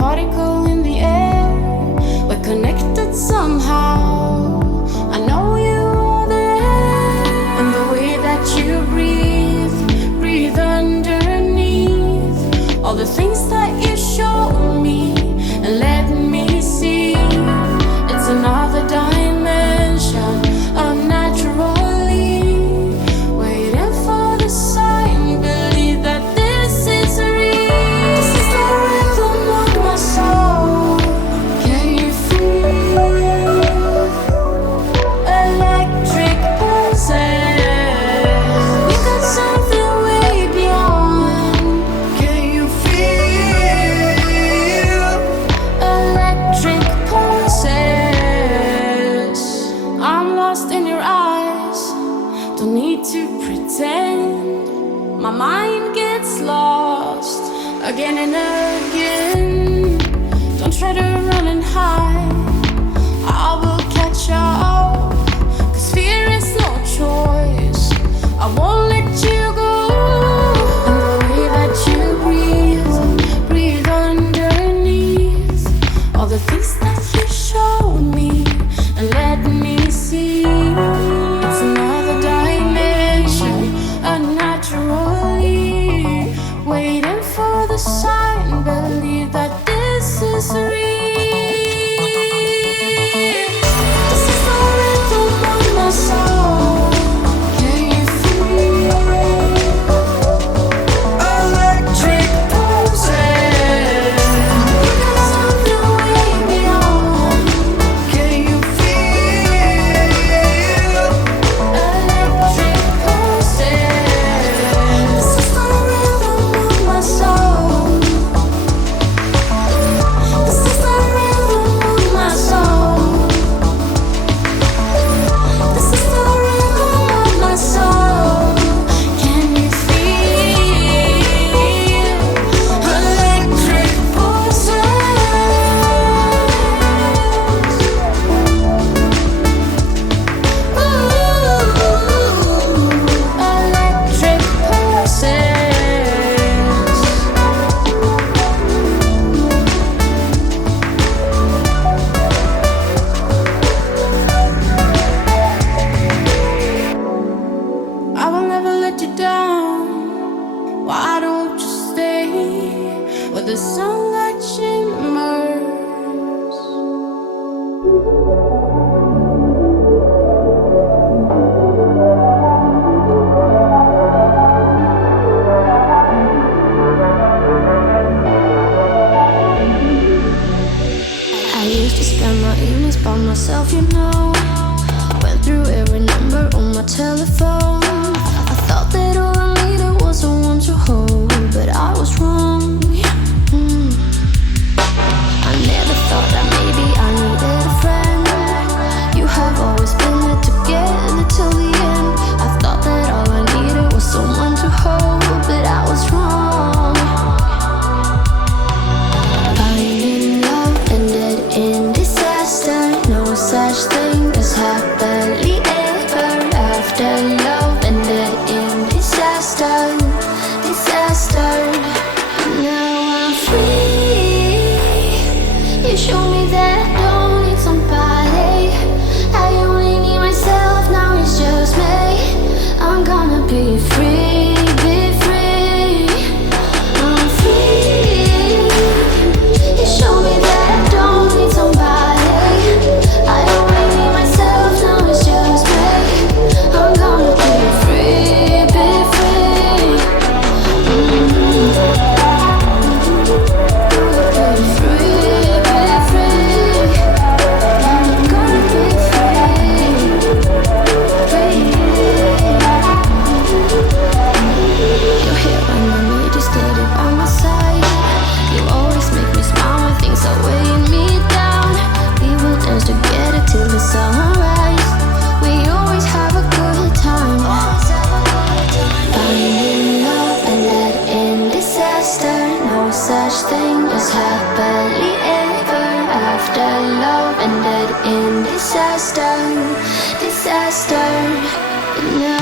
particle in the air. We're connected somehow. I know you are there. And the way that you breathe underneath all the things that you showed me and let me see. It's another dimension, unnaturally waiting for the sign. Believe that this is real. This is the rhythm of my soul. Can you feel electric pulses? We got something way beyond. Can you feel electric pulses? I'm lost in your eyes. Don't need to pretend. My mind gets lost again and again. Don't try to run and hide. I will catch up, 'cause fear is no choice. I won't let you go. And the way that you breathe underneath all the things that you showed me and let me see. It's another dimension, unnaturally waiting for the sign. Believe that this is real. This is the rhythm of my soul. Can you feel electric pulses? We got something way beyond. Can you feel electric pulses? This is the rhythm of my soul. This is the rhythm of my soul. This is the rhythm of my soul. Can you feel electric pulses? Electric pulses. I will never let you down. Why don't you stay where the sunlight shimmers? I used to spend my evenings by myself, you know. Went through every number on my telephone. I thought that all I needed was someone to hold, but I was wrong. I never thought that maybe I needed a friend. You have always been there together till the end. I thought that all I needed was someone to hold, but I was wrong. Finding love ended in disaster. No such thing as happily ever after. Love ended in disaster, disaster. Now I'm free. You show me that I don't need somebody. I only need myself, now it's just me. I'm gonna be free, be free. I'm free. You show me that I don't need somebody. I only need myself, now it's just me. I'm gonna be free, be free. Be free, be free. I'm gonna be free, free. You're here when I need you, steady by my side. You always make me smile when things are weighing me down. We will dance together till the sunrise. We always have a good time. Finding love ended in disaster. No such thing as happily ever after. Love ended in disaster, disaster. But now